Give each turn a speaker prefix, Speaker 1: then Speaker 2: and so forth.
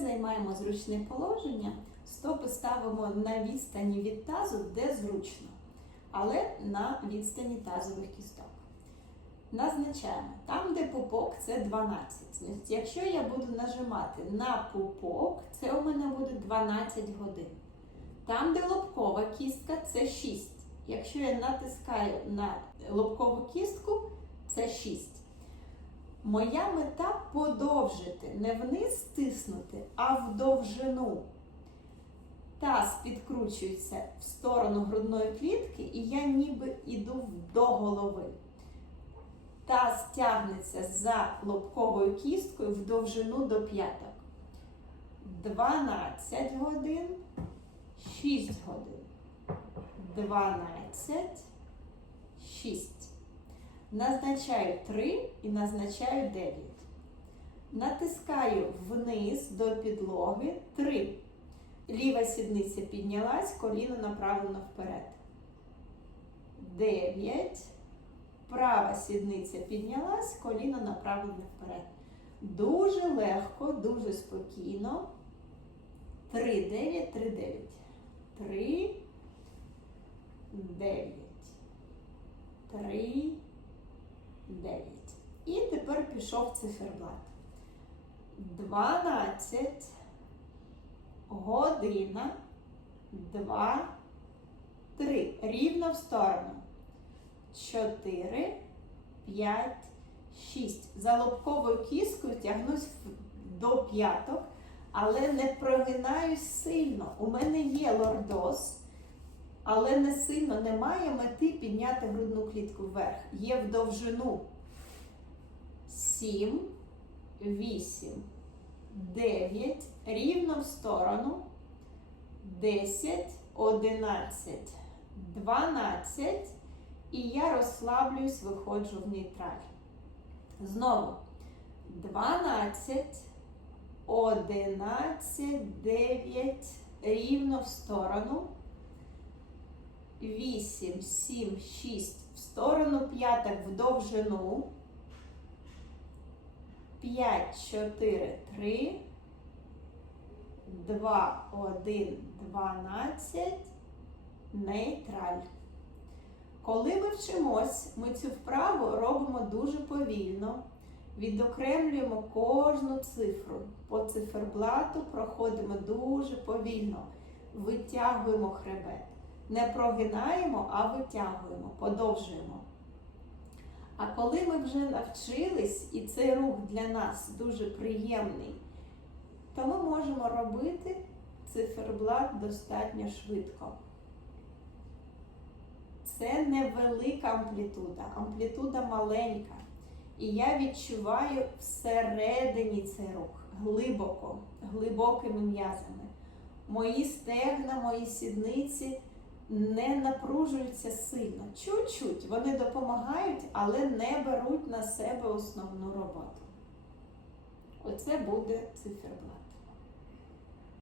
Speaker 1: займаємо зручне положення, стопи ставимо на відстані від тазу, де зручно, але на відстані тазових кісток. Назначаємо там, де пупок, це 12. Якщо я буду нажимати на пупок, це у мене буде 12 годин. Там, де лобкова кістка, це 6. Якщо я натискаю на лобкову кістку, це 6. Моя мета подовжити, не вниз стиснути, а в довжину. Таз підкручується в сторону грудної клітки, і я ніби йду до голови. Таз тягнеться за лобковою кісткою в довжину до п'яток. 12 годин, 6 годин. 12, 6. Назначаю 3 і назначаю 9. Натискаю вниз до підлоги 3. Ліва сідниця піднялась, коліно направлено вперед. 9. Права сідниця піднялась, коліно направлено вперед. Дуже легко, дуже спокійно. 3, 9, 3, 9. 3, 9. 3, 9. І тепер пішов циферблат. 12 година, 2, 3. Рівно в сторону. 4, 5, 6. За лобковою кіскою тягнусь до п'яток, але не прогинаюсь сильно. У мене є лордоз, але не сильно немає мети підняти грудну клітку вверх. Є в довжину 7, 8, 9, рівно в сторону, 10, 11, 12. І я розслаблююсь, виходжу в нейтраль. Знову 12, 11, 9, рівно в сторону. 8, 7, 6 в сторону п'яток в довжину. 5, 4, 3, 2, 1, 12, нейтраль. Коли ми вчимось, ми цю вправу робимо дуже повільно, відокремлюємо кожну цифру. По циферблату проходимо дуже повільно, витягуємо хребет. Не прогинаємо, а витягуємо, подовжуємо. А коли ми вже навчились, і цей рух для нас дуже приємний, то ми можемо робити циферблат достатньо швидко. Це невелика амплітуда, амплітуда маленька. І я відчуваю всередині цей рух глибоко, глибокими м'язами. Мої стегна, мої сідниці не напружуються сильно. Чуть-чуть вони допомагають, але не беруть на себе основну роботу. Оце буде циферблат.